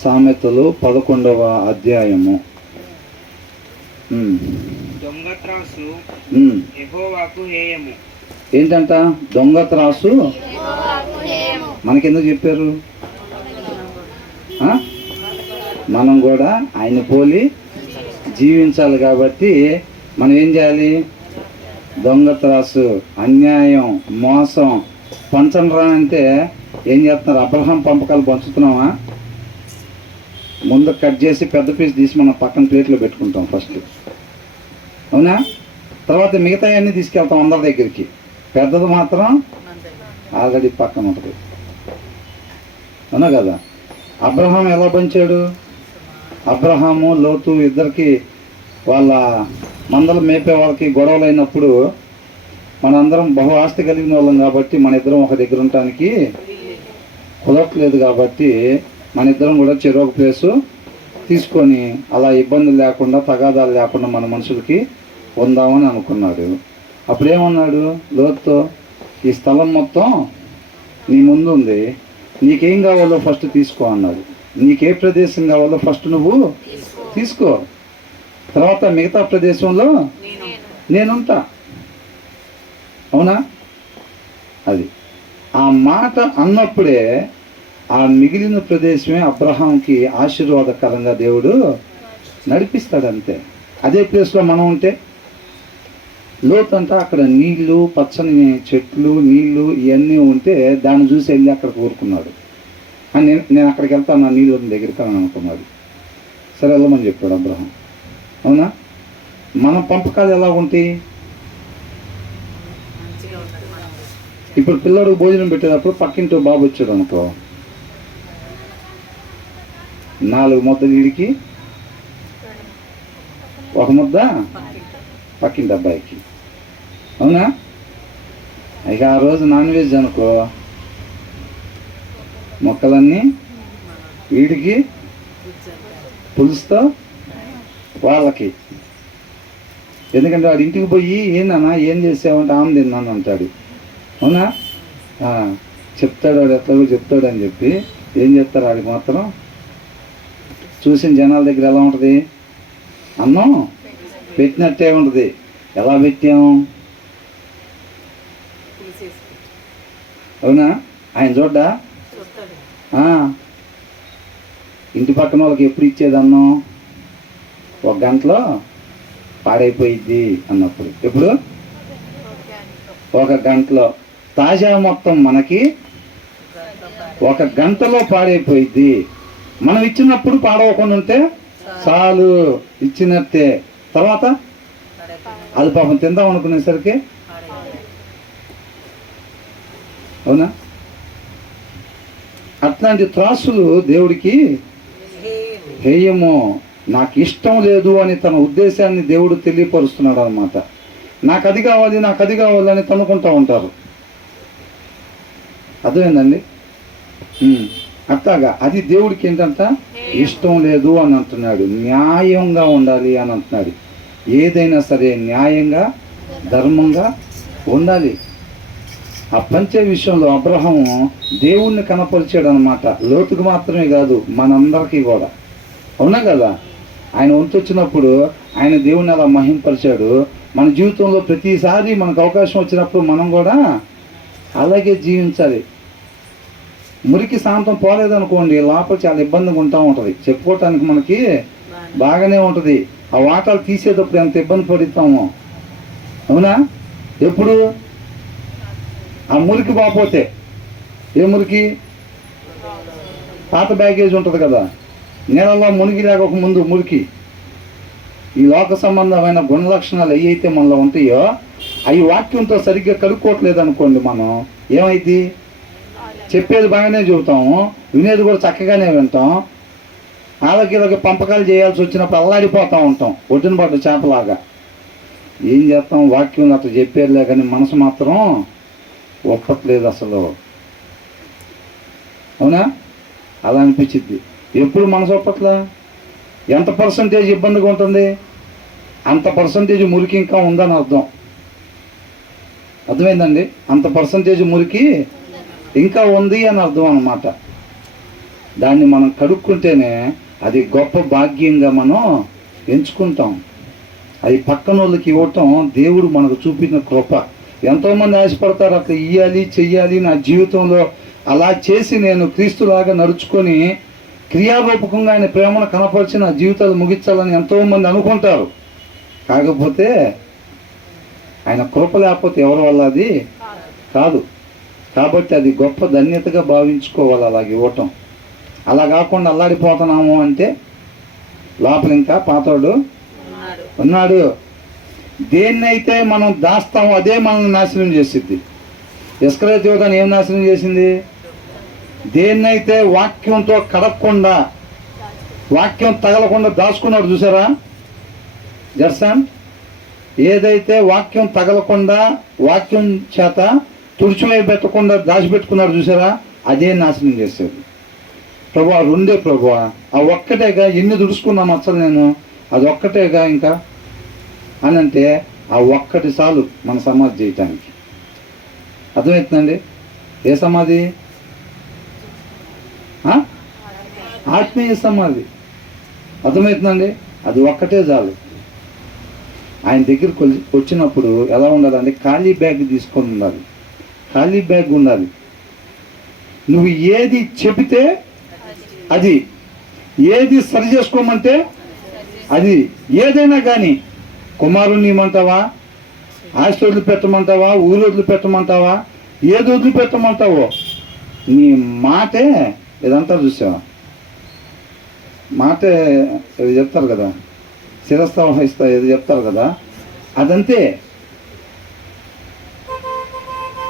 సామెతలు 11వ అధ్యాయము. దొంగ త్రాసు ఉమ్. యెహోవాకు హేయము. ఏంటంట? దొంగ త్రాసు మనకెందుకు చెప్పారు? మనం కూడా ఆయన పోలి జీవించాలి కాబట్టి మనం ఏం చేయాలి? దొంగ త్రాసు, అన్యాయం, మోసం పంచంరా అంటే ఏం చేస్తున్నారు? అబ్రహాం పంపకాలు పంచుతున్నామా? ముందు కట్ చేసి పెద్ద పీస్ తీసి మనం పక్కన ప్లేట్లో పెట్టుకుంటాం ఫస్ట్, అవునా? తర్వాత మిగతా అన్నీ తీసుకెళ్తాం అందరి దగ్గరికి. పెద్దది మాత్రం ఆల్రెడీ పక్కన ఉంటుంది, అవునా కదా? అబ్రహాం ఎలా పంచాడు? అబ్రహాము లోతు ఇద్దరికి వాళ్ళ మందలు మేపే వాళ్ళకి గొడవలు అయినప్పుడు మనందరం బహు ఆస్తి కలిగిన వాళ్ళం కాబట్టి మన ఇద్దరం ఒక దగ్గర ఉండటానికి కుదరట్లేదు కాబట్టి మన ఇద్దరం కూడా చెరొక ప్లేసు తీసుకొని అలా ఇబ్బందులు లేకుండా తగాదాలు లేకుండా మన మనుషులకి ఉందామని అనుకున్నాడు. అప్పుడు ఏమన్నాడు లోతుతో? ఈ స్థలం మొత్తం నీ ముందు ఉంది, నీకేం కావాలో ఫస్ట్ తీసుకో అన్నాడు. నీకే ప్రదేశం కావాలో ఫస్ట్ నువ్వు తీసుకో, తర్వాత మిగతా ప్రదేశంలో నేనుంటా, అవునా? అది ఆ మాట అన్నప్పుడే ఆ మిగిలిన ప్రదేశమే అబ్రహాంకి ఆశీర్వాదకరంగా దేవుడు నడిపిస్తాడంతే. అదే ప్లేస్లో మనం ఉంటే లోతు అంతా అక్కడ నీళ్లు, పచ్చని చెట్లు, నీళ్లు ఇవన్నీ ఉంటే దాన్ని చూసి వెళ్ళి అక్కడ కోరుకున్నాడు. నేను అక్కడికి వెళ్తాను, నా నీళ్ళు దగ్గరికి అని అనుకున్నాడు. సరే వెళ్ళమని చెప్పాడు అబ్రహాం, అవునా? మన పంపకాలు ఎలా ఉంటాయి? ఇప్పుడు పిల్లడికి భోజనం పెట్టేటప్పుడు పక్కింటి బాబు వచ్చాడు అనుకో, 4 ముద్దలు వీడికి, 1 ముద్ద పక్కింటి అబ్బాయికి, అవునా? ఇక ఆ రోజు నాన్ వెజ్ అనుకో, మొక్కలన్నీ వీడికి, పులుసుతో వాళ్ళకి. ఎందుకంటే వాడి ఇంటికి పోయి ఏందన్నా ఏం చేసావంటే ఆమె తిన్నాను అంటాడు, అవునా? చెప్తాడు వాడు, ఎట్లా చెప్తాడు అని చెప్పి ఏం చెప్తారు వాడికి మాత్రం. చూసిన జనాల దగ్గర ఎలా ఉంటుంది? అన్నం పెట్టినట్టే ఉంటుంది. ఎలా పెట్టాము, అవునా? ఆయన చూడ్డా? ఇంటి పక్కన వాళ్ళకి ఎప్పుడు ఇచ్చేది అన్నం? 1 గంటలో పాడైపోయిద్ది అన్నప్పుడు. ఎప్పుడు? 1 గంటలో. తాజా మొత్తం మనకి 1 గంటలో పాడైపోయిద్ది. మనం ఇచ్చినప్పుడు పాడవకుండా ఉంటే చాలు, ఇచ్చినట్టే. తర్వాత అది పాపం తిందాం అనుకునేసరికి, అవునా? అట్లాంటి త్రాసులు దేవుడికి హేయము. నాకు ఇష్టం లేదు అని తన ఉద్దేశాన్ని దేవుడు తెలియపరుస్తున్నాడు అన్నమాట. నాకు అది కావాలి, నాకు అది కావాలని తనుకుంటూ ఉంటారు. అర్థమైందండి? అట్లాగా అది దేవుడికి ఏంటంట ఇష్టం లేదు అని అంటున్నాడు. న్యాయంగా ఉండాలి అని అంటున్నాడు. ఏదైనా సరే న్యాయంగా, ధర్మంగా ఉండాలి. ఆ పంచే విషయంలో అబ్రహాము దేవుణ్ణి కనపరిచాడు అనమాట. లోతుకు మాత్రమే కాదు, మనందరికీ కూడా, అవునా కదా? ఆయన వంతు వచ్చినప్పుడు ఆయన దేవుణ్ణి అలా మహింపరిచాడు. మన జీవితంలో ప్రతిసారి మనకు అవకాశం వచ్చినప్పుడు మనం కూడా అలాగే జీవించాలి. మురికి శాంతం పోలేదనుకోండి, లోపల చాలా ఇబ్బందిగా ఉంటా ఉంటుంది. చెప్పుకోవటానికి మనకి బాగానే ఉంటుంది. ఆ వాటాలు తీసేటప్పుడు ఎంత ఇబ్బంది పడుతామో, అవునా? ఎప్పుడు ఆ మురికి బాపోతే, ఏ మురికి? పాత బ్యాగేజ్ ఉంటుంది కదా, నీళ్ళలో మునిగి లేక ముందు మురికి. ఈ లోక సంబంధమైన గుణలక్షణాలు అవి అయితే మనలో ఉంటాయో అవి వాక్యంతో సరిగ్గా కలుపుకోవట్లేదు అనుకోండి, మనం ఏమైంది? చెప్పేది బాగానే చెబుతాము, వినేది కూడా చక్కగానే వింటాం. వాళ్ళకి పంపకాలు చేయాల్సి వచ్చినప్పుడు అల్లాడిపోతూ ఉంటాం, ఒడ్డున పడ్డ చేపలాగా. ఏం చేస్తాం? వాక్యం అట్లా చెప్పేదిలే కానీ మనసు మాత్రం ఒప్పట్లేదు అసలు, అవునా? అలా అనిపించింది. ఎప్పుడు మనసు ఒప్పట్లా? ఎంత పర్సంటేజ్ ఇబ్బందిగా ఉంటుంది, అంత పర్సంటేజ్ మురికి ఇంకా ఉందని అర్థం. అర్థమైందండి? అంత పర్సంటేజ్ మురికి ఇంకా ఉంది అని అర్థం అన్నమాట. దాన్ని మనం కడుక్కుంటేనే అది గొప్ప భాగ్యంగా మనం ఎంచుకుంటాం. అది పక్కన వాళ్ళకి ఇవ్వటం దేవుడు మనకు చూపిన కృప. ఎంతోమంది ఆశపడతారు అట్లా ఇయ్యాలి చెయ్యాలి నా జీవితంలో, అలా చేసి నేను క్రీస్తులాగా నడుచుకొని క్రియారూపకంగా ఆయన ప్రేమను కనపరిచి నా జీవితాలు ముగించాలని ఎంతోమంది అనుకుంటారు. కాకపోతే ఆయన కృప లేకపోతే ఎవరి వల్ల అది కాదు. కాబట్టి అది గొప్ప ధన్యతగా భావించుకోవాలి అలాగ ఇవ్వటం. అలా కాకుండా అల్లాడిపోతున్నాము అంటే లోపల ఇంకా పాతోడు ఉన్నాడు. దేన్నైతే మనం దాస్తామో అదే మనల్ని నాశనం చేసిద్ది. ఇస్కరియోతు యోధాను ఏం నాశనం చేసింది? దేన్నైతే వాక్యంతో కడగకుండా, వాక్యం తగలకుండా దాచుకున్నాడు చూసారా జర్సన్? ఏదైతే వాక్యం తగలకుండా, వాక్యం చేత తుడిచివై పెట్టకుండా దాచిపెట్టుకున్నాడు చూసారా, అదే నాశనం చేసేది. ప్రభువా రెండే ప్రభువా, ఆ ఒక్కటేగా ఎన్ని దుడుచుకున్నాను అసలు నేను, అది ఒక్కటేగా ఇంకా అని అంటే ఆ ఒక్కటి చాలు మన సమాధి చేయటానికి. అర్థమవుతుందండి? ఏ సమాధి? ఆత్మీయ సమాధి. అర్థమవుతుందండి? అది ఒక్కటే చాలు. ఆయన దగ్గరికి వచ్చినప్పుడు ఎలా ఉండాలంటే ఖాళీ బ్యాగ్ తీసుకొని ఉండాలి. ఖాళీ బ్యాగ్ ఉండాలి. నువ్వు ఏది చెబితే అది, ఏది సరి చేసుకోమంటే అది, ఏదైనా కానీ కుమారుణ్ణి ఇమ్మంటావా, ఆస్తి వదిలిపెట్టమంటావా, ఊరు వదిలిపెట్టమంటావా, ఏది వదిలిపెట్టమంటావో నీ మాటే ఇదంతా చూసావా? మాటే ఇది చెప్తారు కదా, శిరస్థ వహిస్తా ఏది చెప్తారు కదా, అదంతే.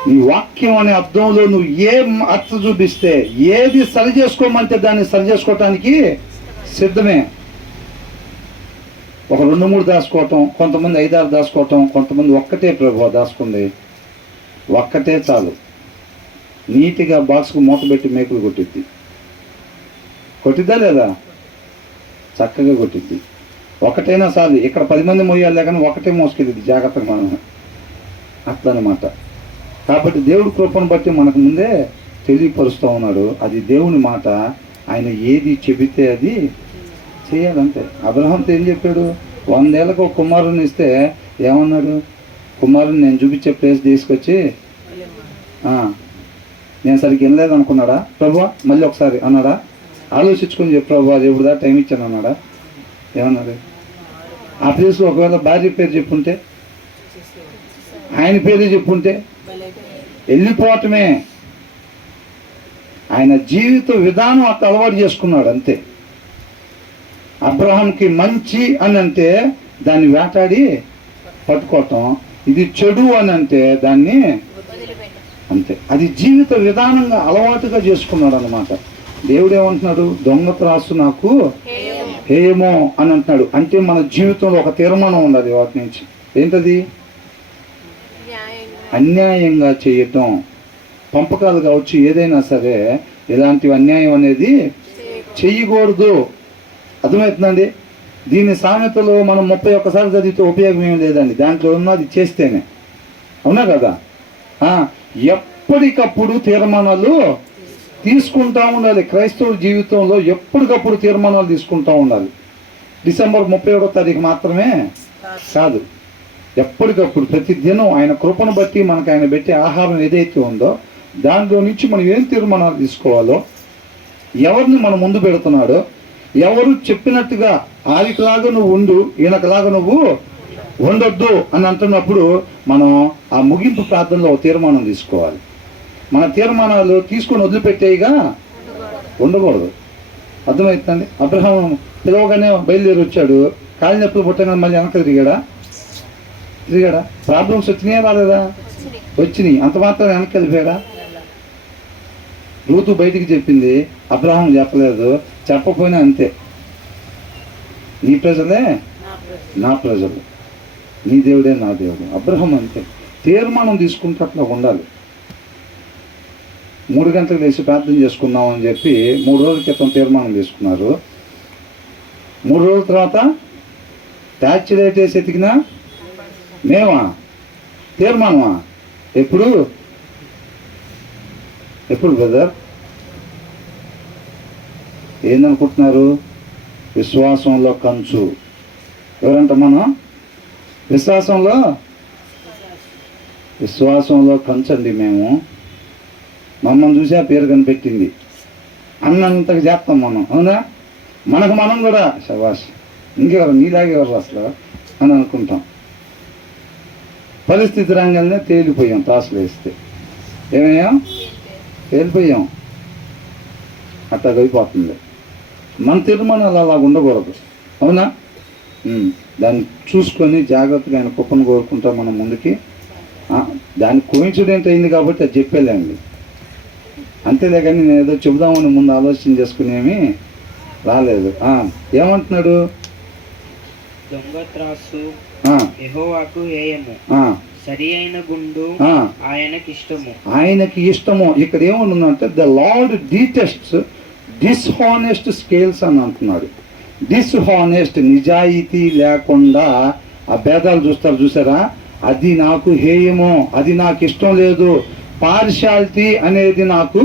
నీ వాక్యం అనే అర్థంలో నువ్వు ఏం అర్థ చూపిస్తే, ఏది సరి చేసుకోమంటే దాన్ని సరి చేసుకోవటానికి సిద్ధమే. ఒక 2-3 దాచుకోవటం, కొంతమంది 5-6 దాచుకోవటం, కొంతమంది ఒక్కటే ప్రభు దాచుకుంది, ఒక్కటే చాలు. నీట్గా బాక్స్కు మూత పెట్టి మేకులు కొట్టిద్ది. కొట్టిద్దా లేదా? చక్కగా కొట్టిద్ది. ఒకటైనా చాలు. ఇక్కడ 10 మంది మోయాలి కానీ ఒకటే మోసుకెళ్ళిద్ది జాగ్రత్తగా మనం. అట్లా అనమాట. కాబట్టి దేవుడి కృపను బట్టి మనకు ముందే తెలియపరుస్తూ ఉన్నాడు. అది దేవుని మాట. ఆయన ఏది చెబితే అది చేయాలంతే. అబ్రహాంతో ఏం చెప్పాడు? 100 ఏళ్ళకు ఒక కుమారుని ఇస్తే ఏమన్నాడు? కుమారుని నేను చూపించే ప్లేస్ తీసుకొచ్చి, నేను సరిగ్గా వినలేదు అనుకున్నాడా? ప్రభువా మళ్ళీ ఒకసారి అన్నాడా? ఆలోచించుకొని చెప్పు ప్రభువా దేవుడుదా టైం ఇచ్చాను అన్నాడా? ఏమన్నాడు? ఆ ప్లేస్లో ఒకవేళ భార్య పేరు చెప్పుంటే, ఆయన పేరు చెప్పుంటే వెళ్ళిపోవటమే. ఆయన జీవిత విధానం అట్లా అలవాటు చేసుకున్నాడు అంతే. అబ్రహాంకి మంచి అని అంటే దాన్ని వేటాడి పట్టుకోవటం, ఇది చెడు అని అంటే దాన్ని అంతే. అది జీవిత విధానంగా అలవాటుగా చేసుకున్నాడు అన్నమాట. దేవుడు ఏమంటున్నాడు? దొంగ త్రాసు నాకు హేయమో అని అంటున్నాడు. అంటే మన జీవితంలో ఒక తీర్మానం ఉండాలి వాటి నుంచి. ఏంటది? అన్యాయంగా చేయటం. పంపకాలు కావచ్చు, ఏదైనా సరే ఇలాంటివి అన్యాయం అనేది చెయ్యకూడదు. అర్థమవుతుందండి? దీని సామెతలో మనం 31 సార్లు చదివితే ఉపయోగం ఏమి లేదండి. దాంట్లో ఉన్నది చేస్తేనే, అవునా కదా? ఎప్పటికప్పుడు తీర్మానాలు తీసుకుంటూ ఉండాలి. క్రైస్తవ జీవితంలో ఎప్పటికప్పుడు తీర్మానాలు తీసుకుంటూ ఉండాలి. డిసెంబర్ 31వ తారీఖు మాత్రమే కాదు, ఎప్పటికప్పుడు ప్రతి దినం ఆయన కృపను బట్టి మనకు ఆయన పెట్టే ఆహారం ఏదైతే ఉందో దాంట్లో నుంచి మనం ఏం తీర్మానాలు తీసుకోవాలో, ఎవరిని మనం ముందు పెడుతున్నాడో, ఎవరు చెప్పినట్టుగా ఆవికలాగా నువ్వు ఉండు, ఈయనకలాగా నువ్వు ఉండొద్దు అని అంటున్నప్పుడు మనం ఆ ముగింపు ప్రార్థనలో తీర్మానం తీసుకోవాలి. మన తీర్మానాలు తీసుకొని వదిలిపెట్టేయిగా ఉండకూడదు. అర్థమవుతుందండి? అబ్రహాం పిలవగానే బయలుదేరి వచ్చాడు, కాలి నొప్పులు పుట్టగానే మళ్ళీ వెనక తిరిగాడా? ప్రాబ్లమ్స్ వచ్చినాయా రాలేదా? వచ్చినాయి. అంత మాత్రం వెనక్కి వెళ్ళిపోయాడా? రూతు బయటికి చెప్పింది, అబ్రహాం చెప్పలేదు. చెప్పపోయినా అంతే. నీ ప్రజలే నా ప్రజలు, నీ దేవుడే నా దేవుడు. అబ్రహాం అంతే. తీర్మానం తీసుకుంటే అట్లా ఉండాలి. 3 గంటలకు లేచి ప్రార్థన చేసుకుందాం అని చెప్పి 3 రోజుల క్రితం తీర్మానం తీసుకున్నారు. 3 రోజుల తర్వాత ట్యాక్సీ లైట్ వేసి ఎతికినా మేమా? తీర్మానమా? ఎప్పుడు బ్రదర్? ఏందనుకుంటున్నారు? విశ్వాసంలో కంచు. ఎవరంట మనం? విశ్వాసంలో కంచండి మేము. మమ్మల్ని చూసి ఆ పేరు కనిపెట్టింది అన్నంతగా చేస్తాం మనం, అవునా? మనకు మనం కూడా శబాష్, ఇంకెవరు నీలాగెవరు అసలు అని అనుకుంటాం. పరిస్థితి రంగంలో తేలిపోయాం. తాసులు వేస్తే ఏమయ్యాం? తేలిపోయాం. అట్లా అయిపోతుంది. మన తీర్మానాలు అలా ఉండకూడదు, అవునా? దాన్ని చూసుకొని జాగ్రత్తగా ఆయన కుప్పను కోరుకుంటా మనం ముందుకి. దాని కోయిన్సిడెంట్ అయింది కాబట్టి అది చెప్పేలేండి, అంతేలే. కానీ నేను ఏదో చెబుదామని ముందు ఆలోచన చేసుకునేమి రాలేదు. ఏమంటున్నాడు? దొంగ త్రాసు యెహోవాకు హేయము, సరి అయిన గుండు ఆయనకి ఇష్టము. ఆయనకి ఇష్టము. ఇక్కడ ఏమంటుందంటే ద లార్డ్ డిటెస్ట్స్ డిస్హానెస్ట్ స్కేల్స్ అని అంటున్నాడు. డిస్హానెస్ట్, నిజాయితీ లేకుండా ఆ భేదాలు చూసారా? అది నాకు హేయము, అది నాకు ఇష్టం లేదు. పార్షాలిటీ అనేది నాకు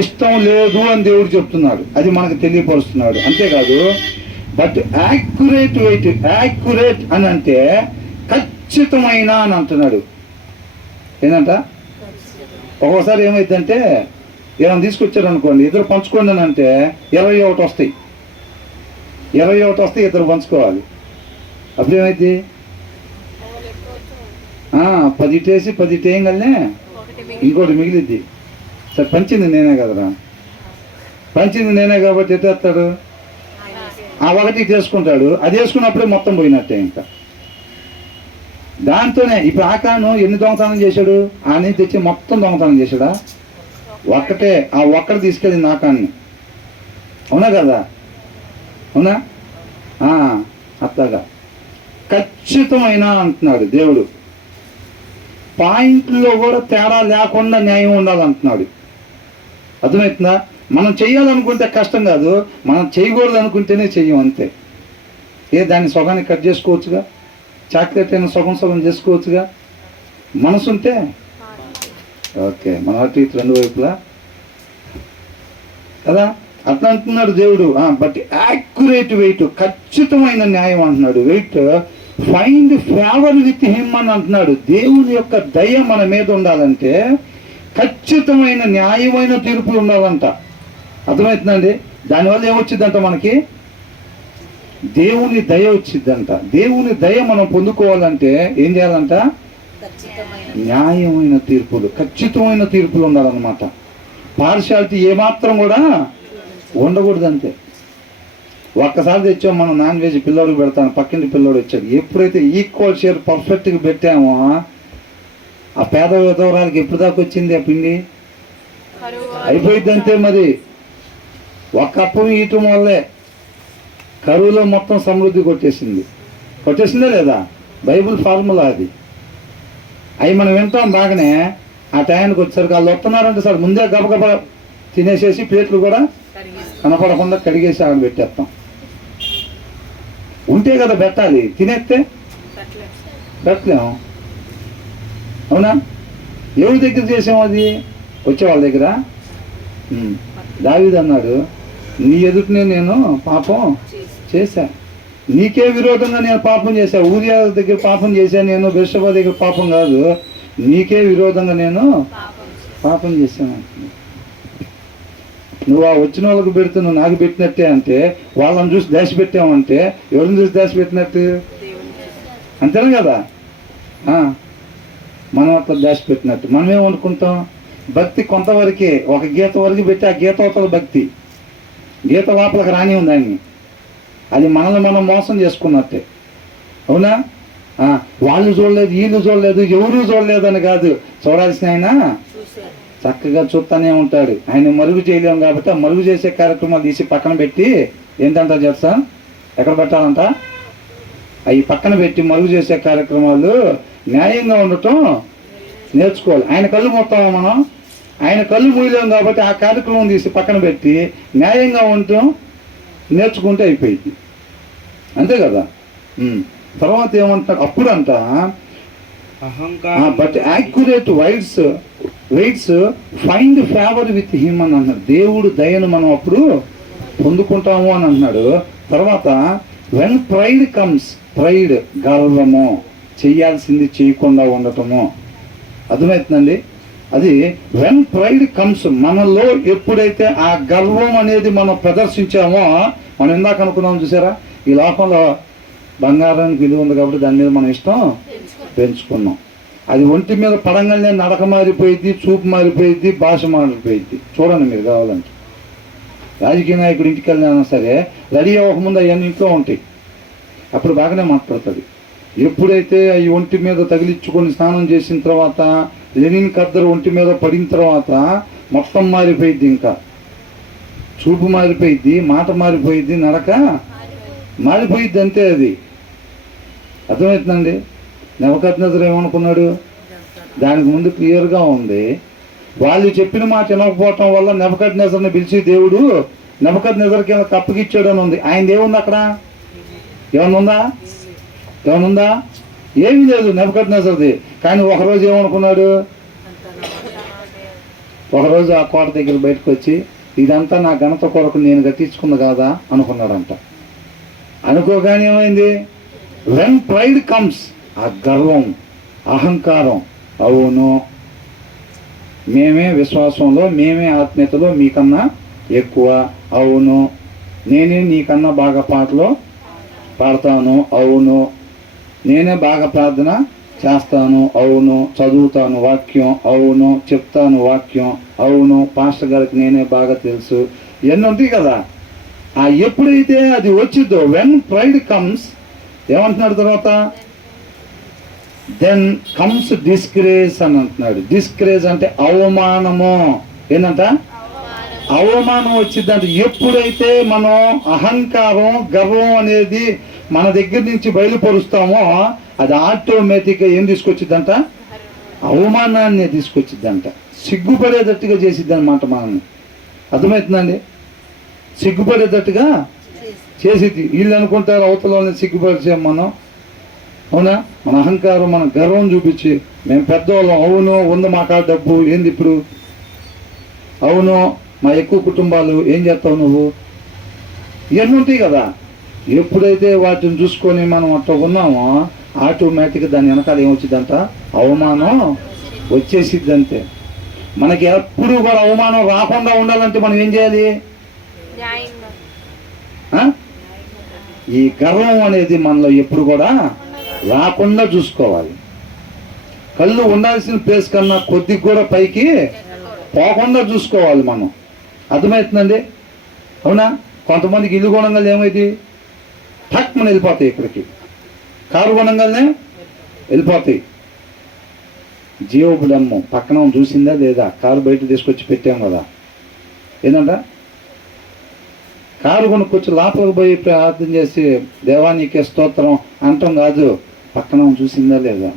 ఇష్టం లేదు అని దేవుడు చెప్తున్నాడు. అది మనకు తెలియపరుస్తున్నాడు. అంతేకాదు, బట్ యాక్యురేట్ అని అంటే ఖచ్చితమైన అని అంటున్నాడు. ఏంటంట? ఒక్కోసారి ఏమైందంటే ఏమైనా తీసుకొచ్చారు అనుకోండి, ఇద్దరు పంచుకోండి అని అంటే 21 వస్తాయి. 21 వస్తే ఇద్దరు పంచుకోవాలి. అప్పుడు ఏమైంది? 10 ఇటేసి 10 ఇటేయంగానే ఇంకోటి మిగిలిద్ది. సరే, పంచింది నేనే కదరా, పంచింది నేనే కాబట్టి ఎట్టేస్తాడు? ఆ ఒకటి చేసుకుంటాడు. అది వేసుకున్నప్పుడే మొత్తం పోయినట్టే. ఇంకా దాంతోనే ఇప్పుడు ఆకాను ఎన్ని దొంగతనం చేశాడు? అని తెచ్చి మొత్తం దొంగతనం చేశాడా? ఒక్కటే, ఆ ఒక్కటి తీసుకెళ్ళింది ఆకాన్ని, అవునా కదా? అవునా? అట్లాగా ఖచ్చితమైన అంటున్నాడు దేవుడు. పాయింట్లో కూడా తేడా లేకుండా న్యాయం ఉండాలంటున్నాడు. అర్థమవుతుందా? మనం చెయ్యాలనుకుంటే కష్టం కాదు, మనం చేయకూడదు అనుకుంటేనే చెయ్యం, అంతే. దాన్ని సగానికి కట్ చేసుకోవచ్చుగా, చాక్లెట్ అయినా సగం చేసుకోవచ్చుగా, మనసుంటే. ఓకే, మన అటు ఇటు రెండు వైపులా కదా. అట్లా అంటున్నాడు దేవుడు. బట్ యాక్యురేట్ వెయిట్, ఖచ్చితమైన న్యాయం అంటున్నాడు. Weight find favour with him అని అంటున్నాడు. దేవుని యొక్క దయ మన మీద ఉండాలంటే ఖచ్చితమైన న్యాయమైన తీర్పులు ఉండాలంట. అర్థమవుతుందండి? దానివల్ల ఏమొచ్చిందంట? మనకి దేవుని దయ వచ్చిందంట. దేవుని దయ మనం పొందుకోవాలంటే ఏం చేయాలంట? న్యాయమైన తీర్పులు, ఖచ్చితమైన తీర్పులు ఉండాలన్నమాట. పార్షాలిటీ ఏమాత్రం కూడా ఉండకూడదు, అంతే. ఒక్కసారి తెచ్చాము మనం నాన్ వెజ్, పిల్లోడికి పెడతాను, పక్కింటి పిల్లోడు వచ్చాడు. ఎప్పుడైతే ఈక్వల్ షేర్ పర్ఫెక్ట్గా పెట్టామో ఆ పేద విధవరాలకి ఎప్పుడు దాకా వచ్చింది ఆ పిండి? అయిపోయింది, అంతే. మరి ఒక్క అప్పం ఇయటం వల్లే కరువులో మొత్తం సమృద్ధి కొట్టేసిందా లేదా? బైబుల్ ఫార్ములా అది. అవి మనం వింటాం బాగానే. ఆ టయానికి వచ్చేసరికి వాళ్ళు వస్తున్నారంటే సార్ ముందే గబగబా తినేసేసి ప్లేట్లు కూడా కనపడకుండా కడిగేసి ఆడ పెట్టేస్తాం. ఉంటే కదా పెట్టాలి, తినేస్తే పెట్టలేము, అవునా? ఎవరి దగ్గర చేసాము అది? వచ్చే వాళ్ళ దగ్గర. దావీదు అన్నాడు, నీ ఎదుటినే నేను పాపం చేశా, నీకే విరోధంగా నేను పాపం చేశా. ఊరియా దగ్గర పాపం చేశా నేను, బెర్షెబా దగ్గర పాపం కాదు, నీకే విరోధంగా నేను పాపం చేశాను. నువ్వు ఆ వచ్చిన వాళ్ళకి పెడితే నువ్వు నాకు పెట్టినట్టే అంటే, వాళ్ళని చూసి దాచి పెట్టామంటే ఎవరిని చూసి దాచి పెట్టినట్టు? అంతేనా కదా? మనం అట్లా దాచి పెట్టినట్టు. మనం ఏమనుకుంటాం? భక్తి కొంతవరకే, ఒక గీత వరకు పెట్టి ఆ గీత అవతల భక్తి, గీత లోపలికి రాని ఉందాన్ని. అది మనల్ని మనం మోసం చేసుకున్నట్టే, అవునా? వాళ్ళు చూడలేదు, వీళ్ళు చూడలేదు, ఎవరు చూడలేదు అని కాదు, చూడాల్సిన ఆయన చక్కగా చూస్తానే ఉంటాడు. ఆయన మరుగు చేయలేము కాబట్టి ఆ మరుగు చేసే కార్యక్రమాలు తీసి పక్కన పెట్టి ఏంటంట చేస్తా, ఎక్కడ పెట్టాలంట? అవి పక్కన పెట్టి మరుగు చేసే కార్యక్రమాలు న్యాయంగా ఉండటం నేర్చుకోవాలి. ఆయన కళ్ళు మొత్తం మనం, ఆయన కళ్ళు మూయలేము కాబట్టి ఆ కార్యక్రమం తీసి పక్కన పెట్టి న్యాయంగా ఉండటం నేర్చుకుంటే అయిపోయింది, అంతే కదా? తర్వాత ఏమంటారు అప్పుడంట? But accurate weights find favour with him అని అన్నారు. దేవుడు దయను మనం అప్పుడు పొందుకుంటాము అని అంటున్నాడు. తర్వాత వెన్ ప్రైడ్ కమ్స్, ప్రైడ్ గర్వము, చేయాల్సింది చేయకుండా ఉండటము. అర్థమవుతుందండి? అది వెన్ ప్రైడ్ కమ్స్, మనలో ఎప్పుడైతే ఆ గర్వం అనేది మనం ప్రదర్శించామో, మనం ఇందాక అనుకున్నాం చూసారా, ఈ లోకంలో బంగారానికి విలువ ఉంది కాబట్టి దాని మీద మనం ఇష్టం పెంచుకున్నాం. అది ఒంటి మీద పడంగానే నడక మారిపోయింది, చూపు మారిపోయింది, భాష మారిపోయింది. చూడండి మీరు కావాలంటే. రాజకీయ నాయకుడు ఇంటికి వెళ్ళినా సరే రెడీ అవ్వకముందు అవన్నీ ఇంట్లో ఉంటాయి, అప్పుడు బాగానే మాట్లాడుతుంది. ఎప్పుడైతే ఈ ఒంటి మీద తగిలించుకొని స్నానం చేసిన తర్వాత, లెనిన్ కద్దరు ఒంటి మీద పడిన తర్వాత మొత్తం మారిపోయింది. ఇంకా చూపు మారిపోయింది, మాట మారిపోయింది, నడక మారిపోయింది, అంతే. అది అర్థమవుతుందండి? నెబుకద్నెజరు ఏమనుకున్నాడు? దానికి ముందు క్లియర్గా ఉంది. వాళ్ళు చెప్పిన మాట వినకపోవటం వల్ల నెబుకద్నెజరుని పిలిచి దేవుడు నెబుకద్నెజరుకి కప్పగిచ్చాడు అని ఉంది. ఆయన ఏముంది అక్కడ? ఏమనుందా? ఏమీ లేదు నెబుకద్నెజరుది. కానీ ఒకరోజు ఏమనుకున్నాడు? ఒకరోజు ఆ కోట దగ్గర బయటకు వచ్చి, ఇదంతా నా ఘనత కొరకు నేను కట్టించుకుంది కాదా అనుకున్నాడంట. అనుకోగానే ఏమైంది? వెన్ ప్రైడ్ కమ్స్, ఆ గర్వం, అహంకారం, అవును మేమే విశ్వాసంలో, మేమే ఆత్మీయతలో మీకన్నా ఎక్కువ, అవును నేనే నీకన్నా బాగా పాటలు పాడతాను, అవును నేనే బాగా ప్రార్థన చేస్తాను, అవును చదువుతాను వాక్యం, అవును చెప్తాను వాక్యం, అవును పాస్టర్ గారికి నేనే బాగా తెలుసు, ఇవన్నీ ఉంటాయి కదా. ఆ ఎప్పుడైతే అది వచ్చిందో, వెన్ ప్రైడ్ కమ్స్, ఏమంటున్నాడు తర్వాత? దెన్ కమ్స్ డిస్గ్రేస్ అని అంటున్నాడు. డిస్గ్రేస్ అంటే అవమానము. ఏంటంట? అవమానం వచ్చిందంటే ఎప్పుడైతే మనం అహంకారం, గర్వం అనేది మన దగ్గర నుంచి బయలుపరుస్తామో, అది ఆటోమేటిక్గా ఏం తీసుకొచ్చిద్దంట? అవమానాన్ని తీసుకొచ్చిద్దంట. సిగ్గుపడేటట్టుగా చేసిద్ది అనమాట మనల్ని. అర్థమవుతుందండి? సిగ్గుపడేటట్టుగా చేసిద్ది. వీళ్ళు అనుకుంటారు అవతలని సిగ్గుపరిచాం మనం. అవునా? మన అహంకారం, మన గర్వం చూపించి మేము పెద్దవాళ్ళం, అవును ఉంది మా కాడ డబ్బు, ఏంది ఇప్పుడు, అవును మా ఎక్కువ కుటుంబాలు, ఏం చేస్తావు నువ్వు, ఇవన్నీ ఉంటాయి కదా. ఎప్పుడైతే వాటిని చూసుకొని మనం అట్లా ఉన్నామో, ఆటోమేటిక్గా దాని వెనకాల ఏమొచ్చిందంట? అవమానం వచ్చేసిద్ది, అంతే. మనకి ఎప్పుడు కూడా అవమానం రాకుండా ఉండాలంటే మనం ఏం చేయాలి? ఈ గర్వం అనేది మనలో ఎప్పుడు కూడా రాకుండా చూసుకోవాలి. కళ్ళు ఉండాల్సిన ప్లేస్ కన్నా కొద్దిగా కూడా పైకి పోకుండా చూసుకోవాలి మనం. అర్థమవుతుందండి? అవునా? కొంతమందికి ఇల్లు కొనంగానే ఏమైంది? టక్ మనం వెళ్ళిపోతాయి ఇక్కడికి, కారు కొనంగానే వెళ్ళిపోతాయి. జీవబుడమ్ము పక్కన చూసిందా లేదా? కారు బయట తీసుకొచ్చి పెట్టాం కదా. ఏంటంట? కారు కొనుక్కొచ్చి లోపలికి పోయి ప్రార్థన చేసి దేవానికి స్తోత్రం అంటాం కాదు, పక్కన చూసిందా లేదా,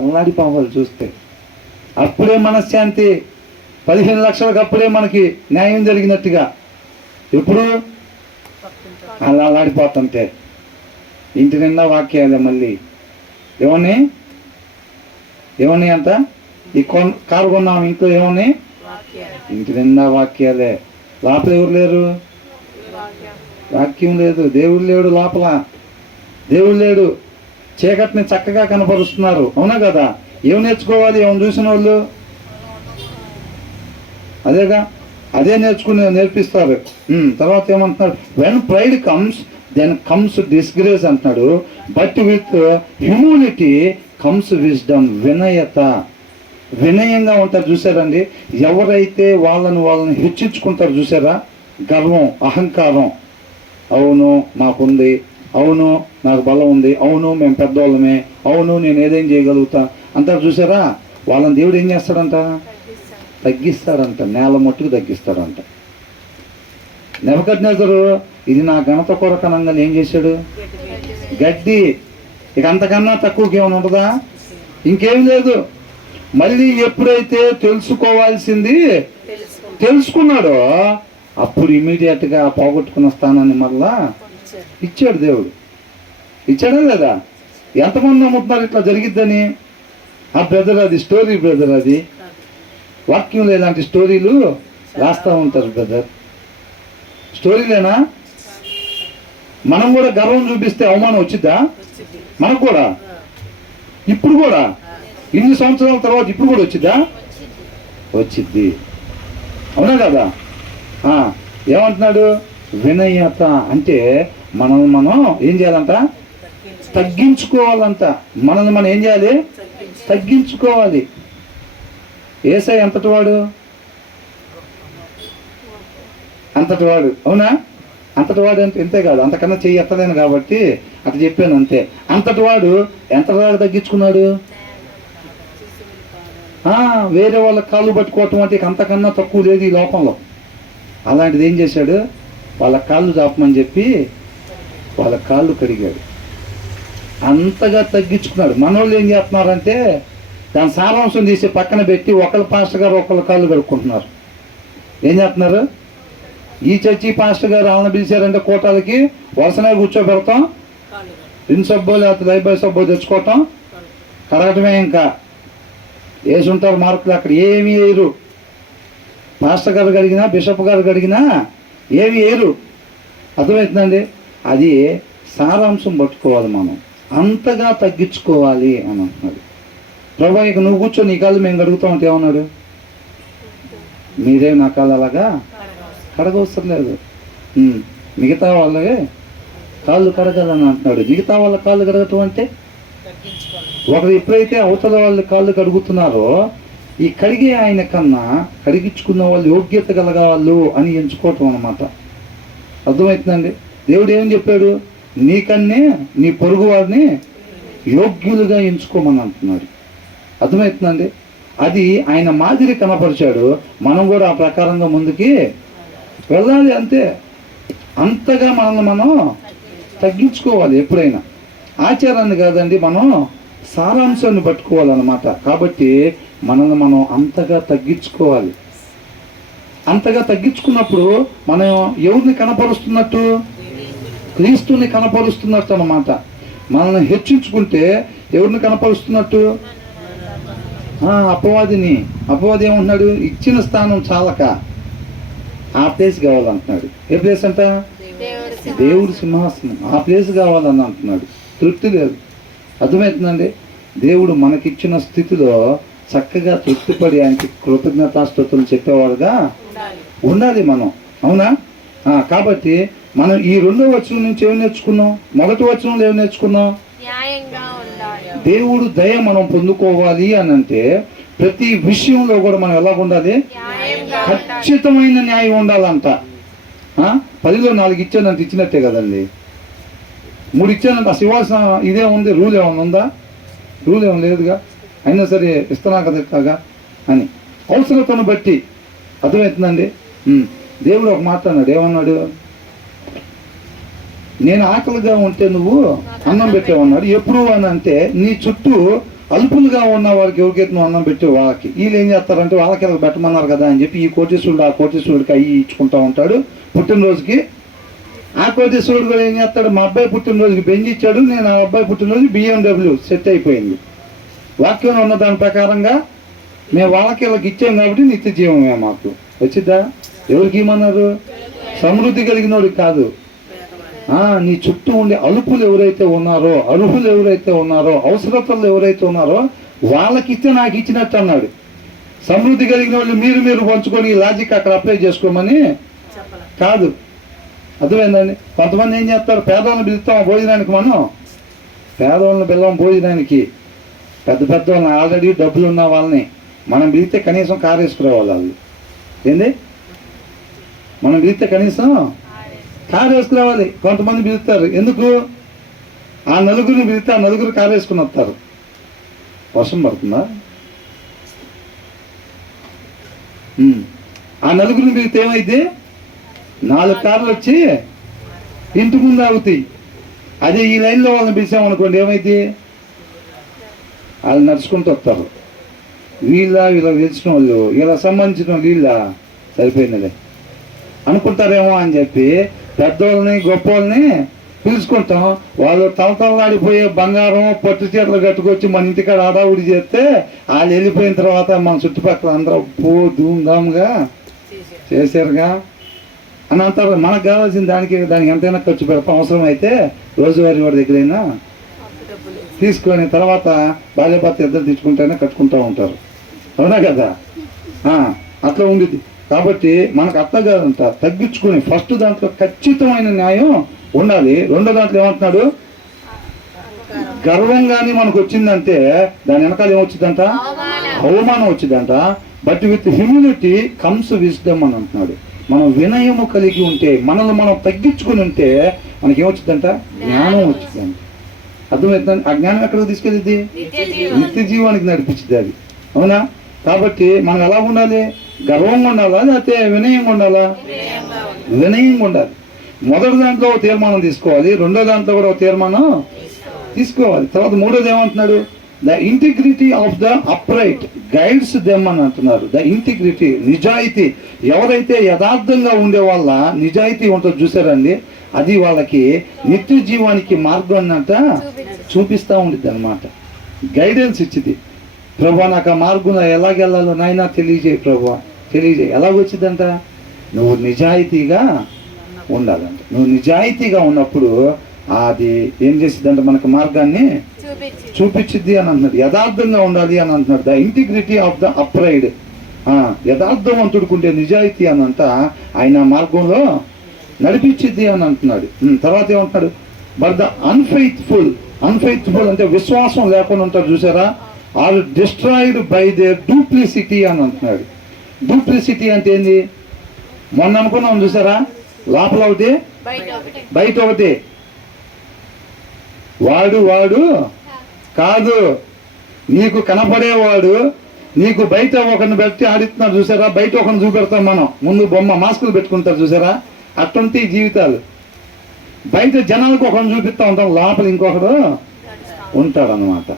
అల్లాడిపోవాలి చూస్తే. అప్పుడే మనశ్శాంతి. 15 లక్షలకు అప్పుడే మనకి న్యాయం జరిగినట్టుగా. ఎప్పుడు అలా అల్లాడిపోతుంటే ఇంటి నిండా వాక్యాలే. మళ్ళీ ఏమని అంట? ఈ కారు కొన్నాం, ఇంట్లో ఏమని? ఇంటి నిండా వాక్యాలే. లోపల ఎవరు లేరు? వాక్యం లేదు, దేవుడు లేడు లోపల. దేవుడు లేడు. చీకటిని చక్కగా కనపరుస్తున్నారు. అవునా కదా? ఏం నేర్చుకోవాలి? ఏమైనా చూసిన వాళ్ళు అదేగా, అదే నేర్పిస్తారు. తర్వాత ఏమంటున్నాడు? When pride comes then comes disgrace అంటున్నాడు. But with humility comes wisdom. వినయత, వినయంగా ఉంటారు చూసారండి. ఎవరైతే వాళ్ళని హెచ్చించుకుంటారు చూసారా, గర్వం, అహంకారం, అవును మాకుంది, అవును నాకు బలం ఉంది, అవును మేము పెద్దవాళ్ళమే, అవును నేను ఏదైనా చేయగలుగుతా అంటారు చూసారా, వాళ్ళని దేవుడు ఏం చేస్తాడంట? తగ్గిస్తాడంట. నేల మట్టుకు తగ్గిస్తాడంట. నెబుకద్నెజరు ఇది నా ఘనత కొరకనంగా ఏం చేశాడు? గడ్డి. ఇక అంతకన్నా తక్కువకి ఏమైనా ఉంటుందా? ఇంకేం లేదు. మళ్ళీ ఎప్పుడైతే తెలుసుకోవాల్సింది తెలుసుకున్నాడో, అప్పుడు ఇమీడియట్గా పోగొట్టుకున్న స్థానాన్ని మళ్ళా ఇచ్చాడు దేవుడు. ఇచ్చాడా లేదా? ఎంతమంది నమ్ముతున్నారు ఇట్లా జరిగిద్దని? ఆ బ్రదర్, అది స్టోరీ బ్రదర్, అది వాక్యంలో ఇలాంటి స్టోరీలు రాస్తూ ఉంటారు బ్రదర్. స్టోరీలేనా? మనం కూడా గర్వం చూపిస్తే అవమానం వచ్చిద్దా మనకు కూడా? ఇప్పుడు కూడా ఇన్ని సంవత్సరాల తర్వాత ఇప్పుడు కూడా వచ్చిద్దా? వచ్చిద్ది. అవునా కదా? ఏమంటున్నాడు? వినయత అంటే మనల్ని మనం ఏం చేయాలంట? తగ్గించుకోవాలంట. మనల్ని మనం ఏం చేయాలి? తగ్గించుకోవాలి. యేసయ్య అంతటి వాడు, అంతటి వాడు. అవునా? అంతటి వాడు అంటే ఇంతే కాదు, అంతకన్నా చెయ్యి ఎత్తలేను కాబట్టి అట్లా చెప్పాను అంతే. అంతటి వాడు ఎంతలాగా తగ్గించుకున్నాడు? వేరే వాళ్ళ కాళ్ళు పట్టుకోవటం అంటే అంతకన్నా తక్కువ లేదు ఈ లోకంలో. అలాంటిది ఏం చేశాడు? వాళ్ళ కాళ్ళు చాపమని చెప్పి వాళ్ళ కాళ్ళు కడిగాడు. అంతగా తగ్గించుకున్నాడు. మనోళ్ళు ఏం చేస్తున్నారంటే దాని సారాంశం తీసి పక్కన పెట్టి ఒకళ్ళ పాస్టర్ గారు ఒకళ్ళ కాళ్ళు కడుక్కుంటున్నారు. ఏం చేస్తున్నారు? ఈ చర్చి పాస్టర్ గారు ఆమెను పిలిచారంటే కోటాలకి వరుసనే కూర్చోబెడతాం, ఇన్ సబ్బో లేకపోతే లైబాయ్ సబ్బో తెచ్చుకోవటం, కడగటమే. ఇంకా వేసి ఉంటారు మార్కులు, అక్కడ ఏమీ వేయరు. మాస్టర్ గారు కడిగినా బిషప్ గారు కడిగినా ఏమి వేయరు. అర్థమవుతుందండి? అది సారాంశం పట్టుకోవాలి. మనం అంతగా తగ్గించుకోవాలి అని అంటున్నాడు. ప్రభా ఇక నువ్వు కూర్చో, నీ కాళ్ళు మేము కడుగుతాం అంటే ఏమన్నాడు? మీరే నా కాళ్ళు అలాగా కడగవసరం లేదు, మిగతా వాళ్ళే కాళ్ళు కడగాలని అంటున్నాడు. మిగతా వాళ్ళ కాళ్ళు కడగటం అంటే ఒకరు ఎప్పుడైతే అవతల వాళ్ళ కాళ్ళు కడుగుతున్నారో ఈ కడిగే ఆయన కన్నా కడిగించుకున్న వాళ్ళు యోగ్యత కలగాళ్ళు అని ఎంచుకోవటం అన్నమాట. అర్థమవుతుందండి? దేవుడు ఏమని చెప్పాడు? నీకన్నే నీ పొరుగు వారిని యోగ్యులుగా ఎంచుకోమని అంటున్నాడు. అర్థమవుతుందండి? అది ఆయన మాదిరి కనపరిచాడు. మనం కూడా ఆ ప్రకారంగా ముందుకి వెళ్ళాలి. అంతే. అంతగా మనల్ని మనం తగ్గించుకోవాలి. ఎప్పుడైనా ఆచారాన్ని కాదండి, మనం సారాంశాన్ని పట్టుకోవాలన్నమాట. కాబట్టి మనల్ని మనం అంతగా తగ్గించుకోవాలి. అంతగా తగ్గించుకున్నప్పుడు మనం ఎవరిని కనపరుస్తున్నట్టు? క్రీస్తుని కనపరుస్తున్నట్టు అన్నమాట. మనల్ని హెచ్చించుకుంటే ఎవరిని కనపరుస్తున్నట్టు? అపవాదిని. అపవాది ఏమంటున్నాడు? ఇచ్చిన స్థానం చాలక ఆ ప్లేస్ కావాలంటున్నాడు. ఏ ప్లేస్ అంట? దేవుడి సింహాసనం. ఆ ప్లేస్ కావాలని అంటున్నాడు. తృప్తి లేదు. అర్థమవుతుందండి? దేవుడు మనకిచ్చిన స్థితిలో చక్కగా తృప్తిపడి ఆయనకి కృతజ్ఞతాస్తుతులు చెప్పేవాడుగా ఉండాలి మనం. అవునా? కాబట్టి మనం ఈ 2వ వచనం నుంచి ఏమి నేర్చుకున్నాం? మొదటి వచనంలో ఏమి నేర్చుకున్నాం? దేవుడు దయ మనం పొందుకోవాలి అని అంటే ప్రతి విషయంలో కూడా మనం ఎలా ఉండాలి? ఖచ్చితమైన న్యాయం ఉండాలంట. 10లో 4 ఇచ్చానంత ఇచ్చినట్టే కదండి. 3 ఇచ్చానంట. అసలు ఇవ్వాల్సిన ఇదే ఉంది. రూల్ ఏమైనా ఉందా? రూల్ ఏమైనా లేదుగా. అయినా సరే ఇస్తున్నా కదా ఇట్లాగా అని అవసరతను బట్టి. అర్థమవుతుందండి? దేవుడు ఒక మాట అన్నాడు. ఏమన్నాడు? నేను ఆకలిగా ఉంటే నువ్వు అన్నం పెట్టేవన్నాడు. ఎప్పుడు అని అంటే నీ చుట్టూ అల్పులుగా ఉన్న వాళ్ళకి ఎవరికైతే నువ్వు అన్నం పెట్టే వాళ్ళకి. వీళ్ళు ఏం చేస్తారంటే వాళ్ళకి ఇలా పెట్టమన్నారు కదా అని చెప్పి ఈ కోటీశ్వరుడు ఆ కోటీశ్వరుడికి అయ్యి ఇచ్చుకుంటూ ఉంటాడు. పుట్టినరోజుకి ఆ కోటీశ్వరుడు కూడా ఏం చేస్తాడు? మా అబ్బాయి పుట్టినరోజుకి బెంజ్ ఇచ్చాడు, నేను ఆ అబ్బాయి పుట్టినరోజు BMW సెట్ అయిపోయింది. వాక్యంలో ఉన్న దాని ప్రకారంగా మేము వాళ్ళకి వీళ్ళకి ఇచ్చాం కాబట్టి నిత్య జీవమే మాకు వచ్చిద్దా? ఎవరికి ఇమ్మన్నారు? సమృద్ధి కలిగినోడికి కాదు. నీ చుట్టూ ఉండే అలుపులు ఎవరైతే ఉన్నారో, అర్హులు ఎవరైతే ఉన్నారో, అవసరతలు ఎవరైతే ఉన్నారో వాళ్ళకి ఇస్తే నాకు ఇచ్చినట్టు అన్నాడు. సమృద్ధి కలిగిన వాళ్ళు మీరు పంచుకొని లాజిక్ అక్కడ అప్లై చేసుకోమని కాదు. అర్థమైందండి? కొంతమంది ఏం చేస్తారు? పేదవాళ్ళని పిలుస్తాం భోజనానికి. మనం పేదవాళ్ళని పిల్లవం భోజనానికి. పెద్ద వాళ్ళని ఆల్రెడీ డబ్బులు ఉన్న వాళ్ళని మనం పిలిస్తే కనీసం కారు వేసుకురావాలి. వాళ్ళు ఏంది? మనం పిలిస్తే కనీసం కారు వేసుకురావాలి. కొంతమంది పిలుస్తారు. ఎందుకు? ఆ నలుగురిని పిలిస్తే ఆ నలుగురు కారు వేసుకుని వస్తారు. వర్షం పడుతుందా? ఆ నలుగురిని పిలిస్తే ఏమైంది? 4 కార్లు వచ్చి ఇంటి ముందు ఆగుతాయి. అదే ఈ లైన్లో వాళ్ళని పిలిచామనుకోండి ఏమైంది? వాళ్ళు నడుచుకుంటూ వస్తారు. వీళ్ళకి తెలిసిన వాళ్ళు, వీళ్ళకి సంబంధించిన వీళ్ళ సరిపోయినదే అనుకుంటారేమో అని చెప్పి పెద్దోళ్ళని గొప్ప వాళ్ళని పిలుచుకుంటాం. వాళ్ళు తలతలలాడిపోయే బంగారం పట్టు చీరలు కట్టుకొచ్చి మన ఇంటికాడ ఆడావుడి చేస్తే వాళ్ళు వెళ్ళిపోయిన తర్వాత మన చుట్టుపక్కల అందరూ ధూమ్ధామ్గా చేశారుగా. అని అంటారు. మనకు కావాల్సిన దానికి ఎంతైనా ఖర్చు పెడతాం, అవసరం అయితే రోజువారీ వాడి దగ్గరైనా తీసుకొని తర్వాత భార్యాభర్త ఇద్దరు తెచ్చుకుంటేనే కట్టుకుంటూ ఉంటారు. అవునా కదా? అట్లా ఉండిద్ది. కాబట్టి మనకు అట్లా కాదంట, తగ్గించుకొని ఫస్ట్ దాంట్లో ఖచ్చితమైన న్యాయం ఉండాలి. రెండో దాంట్లో ఏమంటున్నాడు, గర్వం కానీ మనకు వచ్చిందంటే దాని వెనకాల ఏమొచ్చిందంట, అవమానం వచ్చిందంట. But with humility comes wisdom అని అంటున్నాడు. మనం వినయము కలిగి ఉంటే, మనల్ని మనం తగ్గించుకుని ఉంటే మనకి ఏమొచ్చిందంట, జ్ఞానం వచ్చిందంట. అర్థమవుతుందండి? ఆ జ్ఞానం ఎక్కడికి తీసుకెళ్ళింది, నిత్య జీవానికి నడిపించింది అది. అవునా? కాబట్టి మనం ఎలా ఉండాలి, గర్వంగా ఉండాలా లేకపోతే వినయంగా ఉండాలా? వినయంగా ఉండాలి. మొదటి దాంట్లో ఒక తీర్మానం తీసుకోవాలి, రెండో దాంట్లో కూడా ఒక తీర్మానం తీసుకోవాలి. తర్వాత మూడోది ఏమంటున్నాడు, the integrity of the upright guides them అని అంటున్నారు. ద ఇంటిగ్రిటీ, నిజాయితీ. ఎవరైతే యథార్థంగా ఉండే వాళ్ళ నిజాయితీ ఉంటుందో చూసారండి, అది వాళ్ళకి నిత్య జీవానికి మార్గం అంట చూపిస్తూ ఉండిద్ది అనమాట. గైడెన్స్ ఇచ్చింది. ప్రభా నాకు ఆ మార్గంలో ఎలాగెళ్ళాలో నాయన తెలియజేయి ప్రభా, తెలియజేయి. ఎలాగొచ్చిందంట, నువ్వు నిజాయితీగా ఉండాలంట. నువ్వు నిజాయితీగా ఉన్నప్పుడు అది ఏం చేసిద్దంటే మనకు మార్గాన్ని చూపించిద్ది అని అంటున్నాడు. యథార్థంగా ఉండాలి అని అంటున్నాడు. The integrity of the upright, యథార్థవంతుడుకుంటే నిజాయితీ అని అంట ఆయన మార్గంలో నడిపించిద్ది అని అంటున్నాడు. తర్వాత ఏమంటున్నాడు, బట్ ద అన్ఫెయిత్ఫుల్ అంటే విశ్వాసం లేకుండా ఉంటారు చూసారా, are destroyed by their duplicity అని అంటున్నాడు. డూప్లిసిటీ అంటే ఏంది, మొన్న అనుకున్నాం చూసారా, లోపల ఒకటి బయట ఒకటి. వాడు కాదు, నీకు కనపడేవాడు నీకు బయట ఒకరిని పెట్టి ఆడిస్తున్నారు చూసారా, బయట ఒకరిని చూపెడతాం మనం, ముందు బొమ్మ మాస్కులు పెట్టుకుంటారు చూసారా, అటువంటి జీవితాలు. బయట జనాలకు ఒకరిని చూపిస్తూ ఉంటాం, లోపల ఇంకొకడు ఉంటాడు అన్నమాట.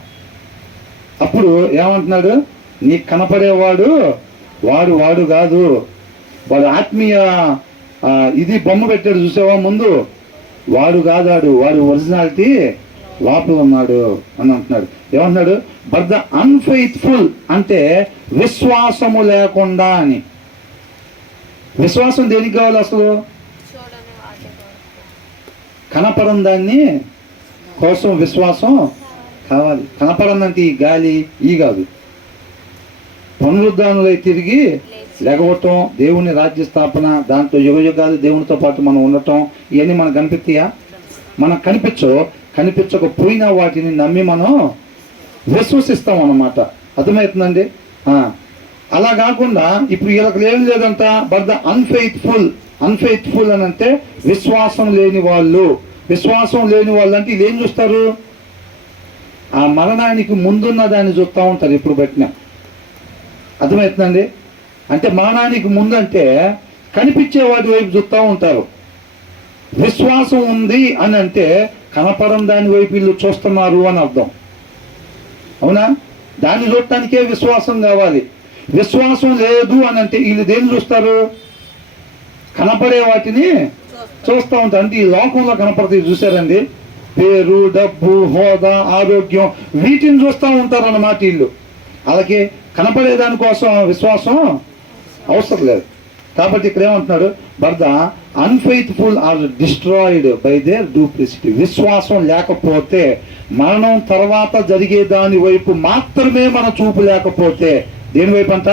అప్పుడు ఏమంటున్నాడు, నీకు కనపడేవాడు వాడు కాదు, వాడు ఆత్మీయ ఇది బొమ్మ పెట్టాడు చూసావా ముందు, వాడు కాదాడు, వాడు ఒరిజినాలిటీ లోపల ఉన్నాడు అని అంటున్నాడు. ఏమంటున్నాడు, బట్ ద అన్ఫెయిత్ఫుల్ అంటే విశ్వాసము లేకుండా అని. విశ్వాసం దేనికి కావాలి అసలు, కనపడని దాన్ని కోసం విశ్వాసం కావాలి. కనపడనంటే ఈ గాలి ఈ కాదు, పునరుద్ధానంలో తిరిగి లెగవటం, దేవుని రాజ్య స్థాపన, దాంట్లో యుగయుగాలు దేవునితో పాటు మనం ఉండటం, ఇవన్నీ మనకు కనిపిస్తాయా? మనకు కనిపించకపోయినా వాటిని నమ్మి మనం విశ్వసిస్తాం అన్నమాట. అర్థమవుతుందండి? అలా కాకుండా ఇప్పుడు వీళ్ళకి ఏం లేదంట, బట్ ద అన్ఫెయిత్ఫుల్ అని అంటే విశ్వాసం లేని వాళ్ళు. విశ్వాసం లేని వాళ్ళు అంటే వీళ్ళు ఏం చూస్తారు, ఆ మరణానికి ముందున్న దాన్ని చూస్తూ ఉంటారు ఇప్పుడు పెట్టిన. అర్థమవుతుందండి? అంటే మరణానికి ముందంటే కనిపించే వాటి వైపు చూస్తూ ఉంటారు. విశ్వాసం ఉంది అని అంటే కనపడం దాని వైపు వీళ్ళు చూస్తున్నారు అని అర్థం. అవునా? దాన్ని చూడటానికే విశ్వాసం కావాలి. విశ్వాసం లేదు అని అంటే వీళ్ళు దేన్ని చూస్తారు, కనపడే వాటిని చూస్తూ ఉంటారు. అంటే ఈ లోకంలో కనపడతాయి చూసారండి, పేరు, డబ్బు, హోదా, ఆరోగ్యం, వీటిని చూస్తూ ఉంటారు అన్నమాట వీళ్ళు. అలాగే కనపడే దానికోసం విశ్వాసం అవసరం లేదు. కాబట్టి ఇక్కడ ఏమంటున్నాడు, but the unfaithful are destroyed by their duplicity. విశ్వాసం లేకపోతే, మరణం తర్వాత జరిగే దాని వైపు మాత్రమే మన చూపు లేకపోతే, దేని వైపు అంట,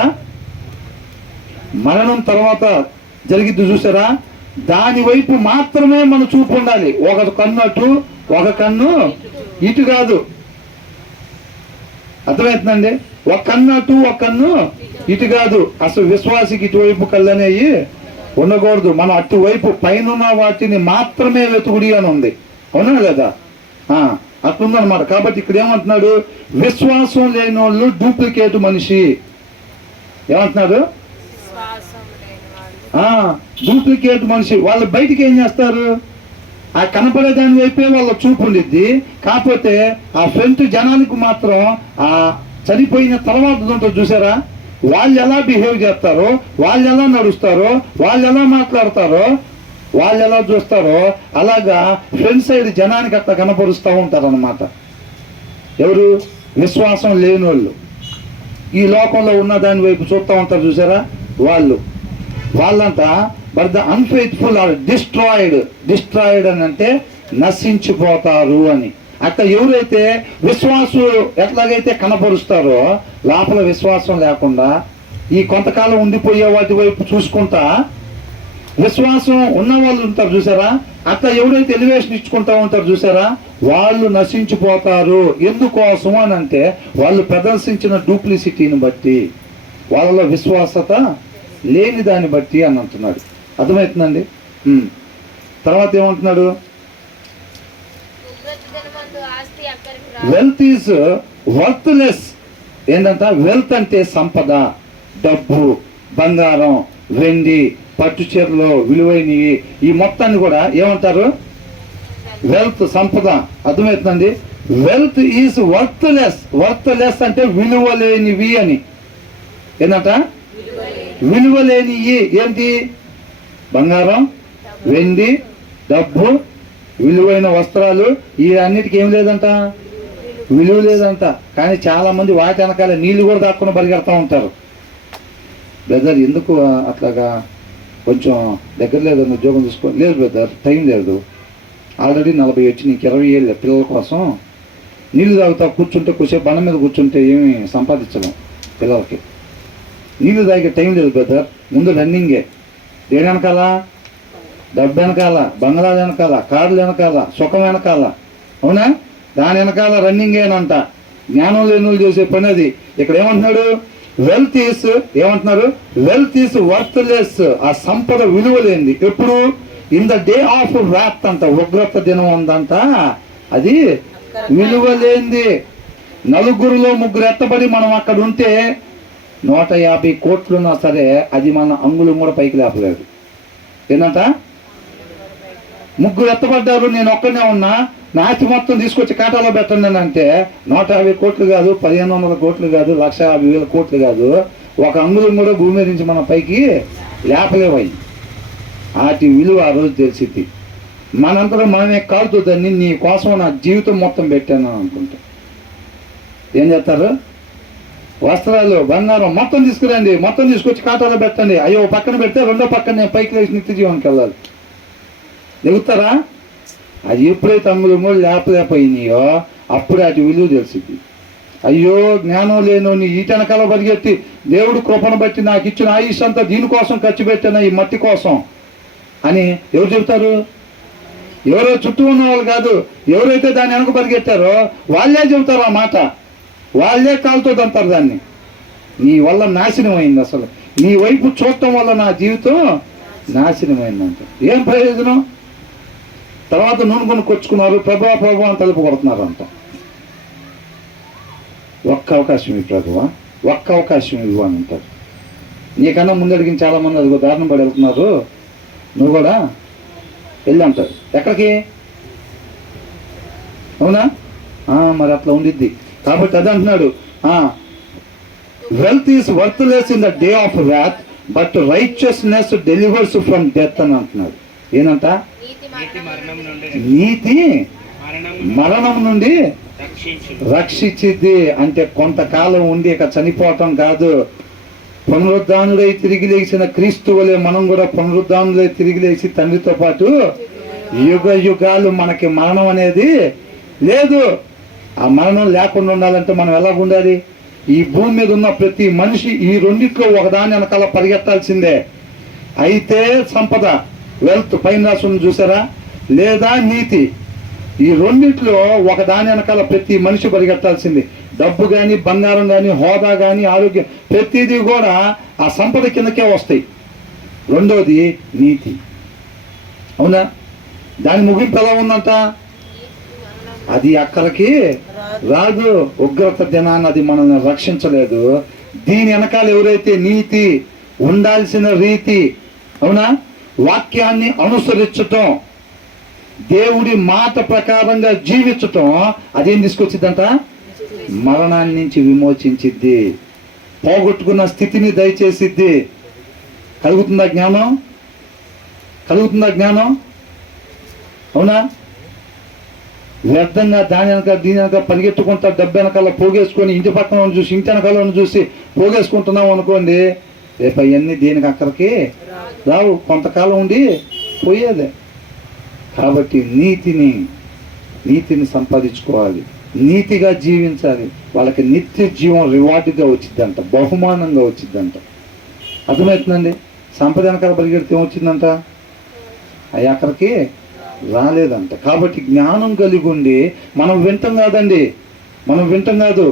మరణం తర్వాత జరిగిద్ది చూసారా, దాని వైపు మాత్రమే మన చూపు ఉండాలి. ఒక కన్ను అటు, ఒక కన్ను ఇటు కాదు. అర్థమవుతుందండి? ఒక కన్ను అటు, ఒక కన్ను ఇటు కాదు. అసలు విశ్వాసికి ఇటువైపు కళ్ళు అనేవి ఉండకూడదు. మనం అటువైపు పైన వాటిని మాత్రమే వెతుకుడి అని ఉంది. అవునా లేదా? అట్లుందనమాట. కాబట్టి ఇక్కడ ఏమంటున్నాడు, విశ్వాసం లేని వాళ్ళు డూప్లికేట్ మనిషి. ఏమంటున్నాడు, డూప్లికేట్ మనిషి. వాళ్ళు బయటికి ఏం చేస్తారు, ఆ కనపడే దాని వైపే వాళ్ళ చూపు ఉండిద్ది. కాకపోతే ఆ ఫ్రంట్ జనానికి మాత్రం ఆ చనిపోయిన తర్వాత ఉంటుంది చూసారా, వాళ్ళు ఎలా బిహేవ్ చేస్తారో, వాళ్ళు ఎలా నడుస్తారో, వాళ్ళు ఎలా మాట్లాడతారో, వాళ్ళు ఎలా చూస్తారో, అలాగా ఫ్రంట్ సైడ్ జనానికి అట్లా కనపరుస్తూ ఉంటారు అన్నమాట. ఎవరు? విశ్వాసం లేని వాళ్ళు. ఈ లోకంలో ఉన్న దాని వైపు చూస్తూ ఉంటారు చూసారా, వాళ్ళంతా but the unfaithful are destroyed అని అంటే నశించిపోతారు అని. అట్లా ఎవరైతే విశ్వాసులు ఎట్లాగైతే కనపరుస్తారో లోపల విశ్వాసం లేకుండా ఈ కొంతకాలం ఉండిపోయే వాటి వైపు చూసుకుంటా విశ్వాసం ఉన్న వాళ్ళు ఉంటారు చూసారా, అట్లా ఎవరైతే ఎలివేషన్ ఇచ్చుకుంటా ఉంటారు చూసారా, వాళ్ళు నశించిపోతారు. ఎందుకోసం అని అంటే వాళ్ళు ప్రదర్శించిన డూప్లిసిటీని బట్టి, వాళ్ళలో విశ్వాసత లేని దాన్ని బట్టి అని అంటున్నాడు. అర్థమవుతుందండి? తర్వాత ఏమంటున్నాడు? Wealth is worthless. ఏంటంట? వెల్త్ అంటే సంపద, డబ్బు, బంగారం, వెండి, పట్టు చీరలు, విలువైనవి, ఈ మొత్తాన్ని కూడా ఏమంటారు? వెల్త్, సంపద. అర్థమవుతుందండి? Wealth is worthless. వర్త్లెస్ అంటే విలువలేనివి అని. ఏంటంట? విలువలేనివి ఏంటి? బంగారం, వెండి, డబ్బు, విలువైన వస్త్రాలు, ఈ అన్నిటికీ ఏం లేదంట? విలువ లేదంట. కానీ చాలా మంది వాటి వెనకాల నీళ్లు కూడా దాక్కుని పరిగెడతా ఉంటారు. బ్రదర్ ఎందుకు అట్లాగా, కొంచెం దగ్గర లేదని ఉద్యోగం చూసుకో. లేదు బ్రదర్, టైం లేదు, ఆల్రెడీ 40 వచ్చి నీకు 20 ఏళ్ళు పిల్లల కోసం నీళ్లు తాగుతా కూర్చుంటే, కొద్దిసేపు బండ మీద కూర్చుంటే ఏమి సంపాదించడం పిల్లలకి. నీళ్లు తాగే టైం లేదు బ్రదర్. ముందు రన్నింగే. దేని వెనకాల? డబ్బు వెనకాల, బంగ్లాల వెనకాల, కార్లు వెనకాల, సుఖం వెనకాల. అవునా? దాని వెనకాల రన్నింగేనంట. జ్ఞానం లేని చేసే పని అది. ఇక్కడ ఏమంటున్నాడు? వెల్త్ ఈస్, ఏమంటున్నారు? Wealth is worthless. ఆ సంపద విలువలేంది. ఎప్పుడు? In the day of wrath అంట, ఉగ్రత దినం ఉందంట, అది విలువలేంది. నలుగురులో ముగ్గురు ఎత్తబడి మనం అక్కడ ఉంటే 150 కోట్లున్నా సరే అది మన అంగుళం కూడా పైకి లేపలేదు. ఏంటంట? ముగ్గురు ఎత్తబడ్డారు, నేను ఒక్కనే ఉన్నా, నా ఆస్తి మొత్తం తీసుకొచ్చి ఖాతాలో పెట్టండి అని అంటే 150 కోట్లు కాదు, 1500 కోట్లు కాదు, 1,50,000 కోట్లు కాదు, ఒక అంగుళం కూడా భూమి మీద నుంచి మనం పైకి లేపలేవయి. వాటి విలువ ఆ రోజు తెలిసింది. మనంతలో మనమే కాలుతుందని నీ కోసం నా జీవితం మొత్తం పెట్టాను అనుకుంటా. ఏం చేస్తారు? వస్త్రాలు, బంగారం మొత్తం తీసుకురండి, మొత్తం తీసుకొచ్చి ఖాతాలో పెట్టండి. అయ్యో పక్కన పెడితే రెండో పక్కన నేను పైకి లేచి నిత్య జీవనికి వెళ్ళాలి. ఎగుతారా? అది ఎప్పుడైతే అంగుళం కూడా లేపలేకపోయినాయో అప్పుడే అటు విలువ తెలిసింది. అయ్యో జ్ఞానం లేను నీ ఈటెనకాల పరిగెత్తి దేవుడు కృపను బట్టి నాకు ఇచ్చిన ఆయుష్ అంతా దీనికోసం ఖర్చు పెట్టాను, ఈ మట్టి కోసం అని ఎవరు చెబుతారు? ఎవరో చుట్టూ ఉన్న వాళ్ళు కాదు, ఎవరైతే దాన్ని వెనక పరిగెత్తారో వాళ్ళే చెబుతారు ఆ మాట. వాళ్ళే కాలుతో అంటారు దాన్ని. నీ వల్ల నాశనం అయింది, అసలు నీ వైపు చూడటం వల్ల నా జీవితం నాశనమైందంట. ఏం ప్రయోజనం? తర్వాత నూనె కొనుక్కొచ్చుకున్నారు, ప్రభా అని తలుపు కొడుతున్నారంట. ఒక్క అవకాశం ఇవ్వు ప్రభువా, ఒక్క అవకాశం ఇవ్వు అని అంటారు. నీకన్నా ముందు అడిగిన చాలా మంది అది దారుణం పడి వెళ్తున్నారు, నువ్వు కూడా వెళ్ళి అంటారు. ఎక్కడికి? అవునా? మరి అట్లా ఉండిద్ది. కాబట్టి అది అంటున్నాడు, wealth is worthless in the day of wrath but righteousness delivers from death అని అంటున్నాడు. ఏంటంట? నీతి మరణం నుండి రక్షించిద్ది. అంటే కొంతకాలం ఉండి ఇక చనిపోవటం కాదు. పునరుద్ధానుడై తిరిగి లేచిన క్రీస్తు వలె మనం కూడా పునరుద్ధానుడై తిరిగి లేచి తండ్రితో పాటు యుగ యుగాలు మనకి మరణం అనేది లేదు. ఆ మరణం లేకుండా ఉండాలంటే మనం ఎలా ఉండాలి? ఈ భూమి మీద ఉన్న ప్రతి మనిషి ఈ రెండిట్లో ఒకదాని వెనకాల పరిగెత్తాల్సిందే. అయితే సంపద, వెల్త్ పైన రాసుకుని చూసారా, లేదా నీతి, ఈ రెండిట్లో ఒకదాని వెనకాల ప్రతి మనిషి పరిగెత్తాల్సింది. డబ్బు కానీ, బంగారం కానీ, హోదా కానీ, ఆరోగ్యం, ప్రతిదీ కూడా ఆ సంపద కిందకే వస్తాయి. రెండోది నీతి. అవునా? దాని ముగింపు ఎలా ఉందంట? అది అక్కడికి రాదు. ఉగ్రత దినాన్ని అది మనల్ని రక్షించలేదు. దీని వెనకాల ఎవరైతే నీతి, ఉండాల్సిన రీతి, అవునా, వాక్యాన్ని అనుసరించటం, దేవుడి మాట ప్రకారంగా జీవించటం, అదేం తీసుకొచ్చిద్దంట? మరణాన్ని నుంచి విమోచించిద్ది, పోగొట్టుకున్న స్థితిని దయచేసిద్ది. కలుగుతుందా జ్ఞానం? కలుగుతుందా జ్ఞానం? అవునా? వ్యర్థంగా దాని వెనక దీని వెనక పరిగెత్తుకుంటా డబ్బు వెనకాల పోగేసుకొని ఇంటి పక్కన చూసి ఇంటి వెనకాల చూసి పోగేసుకుంటున్నాం అనుకోండి, రేపు అవన్నీ దేనికి అక్కడికి రావు, కొంతకాలం ఉండి పోయేదే. కాబట్టి నీతిని సంపాదించుకోవాలి, నీతిగా జీవించాలి. వాళ్ళకి నిత్య జీవం రివార్డుగా వచ్చిందంట, బహుమానంగా వచ్చిందంట. అర్థమవుతుందండి? సంపద వెనకాల పరిగెడితే ఏమొచ్చిందంట? అవి అక్కడికి రాలేదంట. కాబట్టి జ్ఞానం కలిగి ఉండి మనం వింటాం కాదు.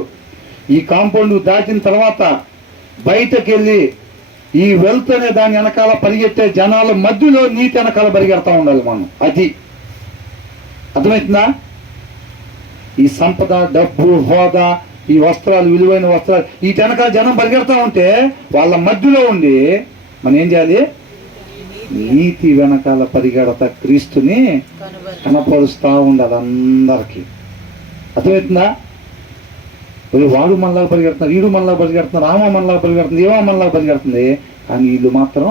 ఈ కాంపౌండ్ దాటిన తర్వాత బయటకు వెళ్ళి ఈ వెల్త్ అనే దాని వెనకాల పరిగెత్తే జనాల మధ్యలో నీతి వెనకాల పరిగెడతా ఉండాలి మనం. అది అర్థమవుతుందా? ఈ సంపద, డబ్బు, హోదా, ఈ వస్త్రాలు, విలువైన వస్త్రాలు, వీటి వెనకాల జనం పరిగెడతా ఉంటే వాళ్ళ మధ్యలో ఉండి మనం ఏం చేయాలి? నీతి వెనకాల పరిగెడతా క్రీస్తుని కనపరుస్తూ ఉండాలి అందరికీ. అర్థమవుతుందా? వాడు మనలాగా పరిగెడుతున్నారు, వీడు మనలాగా పరిగెడుతున్నారు, ఆమె మనలాగా పరిగెడుతుంది, ఏమో మనలాగా పరిగెడుతుంది. కానీ వీళ్ళు మాత్రం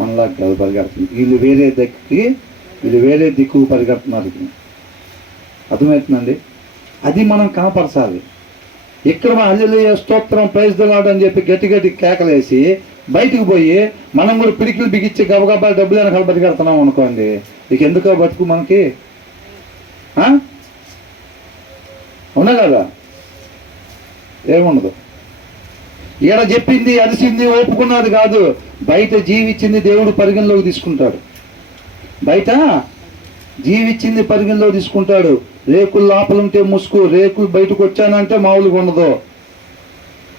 మనలాగా కాదు పరిగెడుతుంది. వీళ్ళు వేరే దిక్కు పరిగెడుతున్నారు. అర్థమవుతుందండి? అది మనం కనపరచాలి. ఇక్కడ హల్లెలూయా, స్తోత్రం, ప్రైజ్ ది లార్డ్ అని చెప్పి గట్టి కేకలేసి బయటికి పోయి మనం కూడా పిడికిలు బిగించి గబగబా డబ్బులు వెనకాల పరిగెడుతున్నాం అనుకోండి, ఇక ఎందుకో బతుకు మనకి? అవునా కదా? ఏముండదు. ఈడ చెప్పింది, అరిసింది, ఒప్పుకున్నది కాదు. బయట జీవించింది దేవుడు పరిగణలోకి తీసుకుంటాడు. బయట జీవించింది పరిగణలోకి తీసుకుంటాడు. రేకులు లోపలుంటే ముసుగు, రేకులు బయటకు వచ్చానంటే మామూలుగా ఉండదు.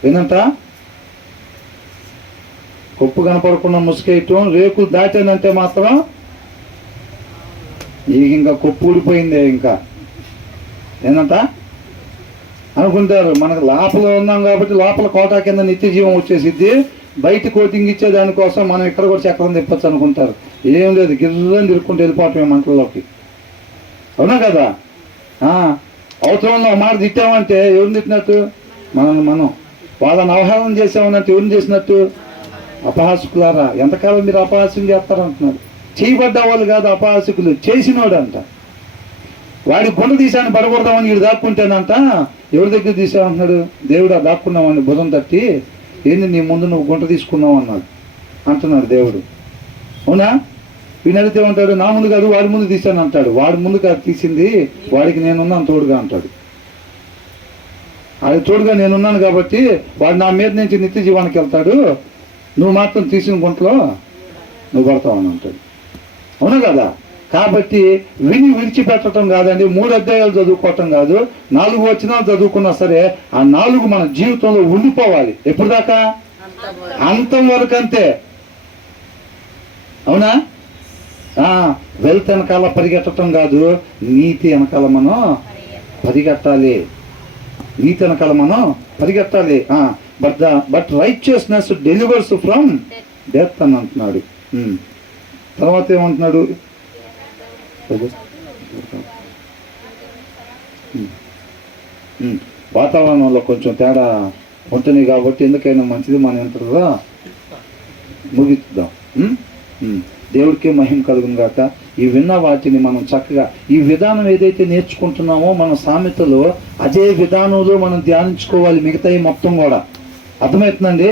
ఏంటంట? కొప్పు కనపడకుండా ముసుకేయటం, రేకులు దాటానంటే మాత్రం ఇంకా కొప్పు ఊడిపోయిందే. ఇంకా ఏంటంట అనుకుంటారు, మనకు లోపల ఉన్నాం కాబట్టి లోపల కోటా కింద నిత్య జీవం వచ్చేసిద్ది, బయట కోటింగ్ ఇచ్చే దానికోసం మనం ఇక్కడ కూడా చక్రం తిప్పచ్చు అనుకుంటారు. ఏం లేదు, గిర్రని తిరుక్కుంటూ వెళ్ళిపోవటమే మంటల్లోకి. అవునా కదా? అవసరంలో మాట తిట్టామంటే ఎవరిని తిట్టినట్టు? మనం వాళ్ళని అవహేళన చేసామన్నట్టు. ఎవరిని చేసినట్టు? అపహాసకులారా, ఎంతకాలం మీరు అపహాస్యం చేస్తారంటున్నారు. చేయబడ్డ వాళ్ళు కాదు అపహాసకులు, చేసినోడు అంట. వాడి గుండ తీసాన్ని పడకూడదామని వీడు దాక్కుంటానంట. ఎవరి దగ్గర తీసామంటున్నాడు? దేవుడు ఆ దాక్కున్నామని భుజం తట్టి, ఏంది నీ ముందు నువ్వు గుంట తీసుకున్నావు అంటున్నాడు దేవుడు. అవునా? వీని అడిగితే ఉంటాడు, నా ముందు కాదు వాడి ముందు తీశాను అంటాడు. వాడి ముందు కాదు తీసింది, వాడికి నేనున్నాను తోడుగా అంటాడు. అది తోడుగా నేనున్నాను కాబట్టి వాడు నా మీద నుంచి నిత్య జీవానికి వెళ్తాడు, నువ్వు మాత్రం తీసిన గుంటలో నువ్వు పడతావని అంటాడు. అవునా కదా? కాబట్టి విడిచిపెట్టడం కాదండి, 3 అధ్యాయాలు చదువుకోవటం కాదు, 4 వచనాలు చదువుకున్నా సరే ఆ 4 మన జీవితంలో ఉండిపోవాలి. ఎప్పుడు దాకా? అంతం వరకు అంతే. అవునా? వెల్త్ వెనకాల పరిగెట్టడం కాదు, నీతి వెనకాల మనం పరిగెట్టాలి. నీతి వెనకాల మనం పరిగెట్టాలి. But righteousness delivers from death అని అంటున్నాడు. తర్వాత ఏమంటున్నాడు? వాతావరణంలో కొంచెం తేడా ఉంటుంది కాబట్టి ఎందుకైనా మంచిది మనం ఎంతగా ముగిద్దాం. దేవుడికే మహిమ కలుగును గాక. ఈ విన్న వాటిని మనం చక్కగా ఈ విధానం ఏదైతే నేర్చుకుంటున్నామో మన సామెతలో అదే విధానంలో మనం ధ్యానించుకోవాలి. మిగతాయి మొత్తం కూడా అర్థమవుతుందండి.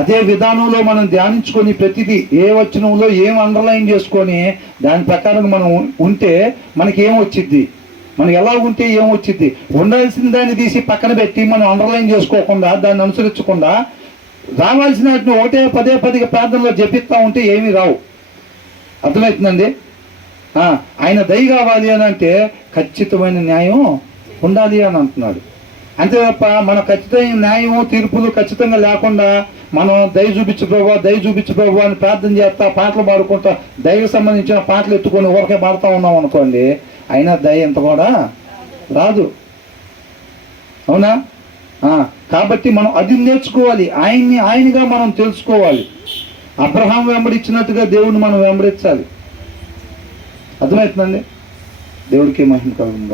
అదే విధానంలో మనం ధ్యానించుకొని ప్రతిదీ ఏ వచనంలో ఏం అండర్లైన్ చేసుకొని దాని ప్రకారం మనం ఉంటే మనకి ఏం వచ్చిద్ది, మనం ఎలా ఉంటే ఏం వచ్చిద్ది. ఉండాల్సిన దాన్ని తీసి పక్కన పెట్టి మనం అండర్లైన్ చేసుకోకుండా దాన్ని అనుసరించకుండా రావాల్సిన వాటిని ఒకటే పదే ప్రార్థనలో జపిస్తూ ఉంటే ఏమీ రావు. అర్థమవుతుందండి. ఆయన దయ కావాలి అని అంటే ఖచ్చితమైన న్యాయం ఉండాలి అని అంటున్నాడు. అంతే తప్ప మన ఖచ్చితమైన న్యాయము తీర్పులు ఖచ్చితంగా లేకుండా మనం దయ చూపించు ప్రభు అని ప్రార్థన చేస్తా పాటలు పాడుకుంటా దయకు సంబంధించిన పాటలు ఎత్తుకొని ఊరికే పాడుతూ ఉన్నాం అనుకోండి, అయినా దయ ఎంత కూడా రాదు. అవునా? కాబట్టి మనం అది నేర్చుకోవాలి. ఆయనగా మనం తెలుసుకోవాలి. అబ్రహాం వెంబడించినట్టుగా దేవుడిని మనం వెంబడించాలి. అర్థమవుతుందండి. దేవుడికి మహిమ కలుగును.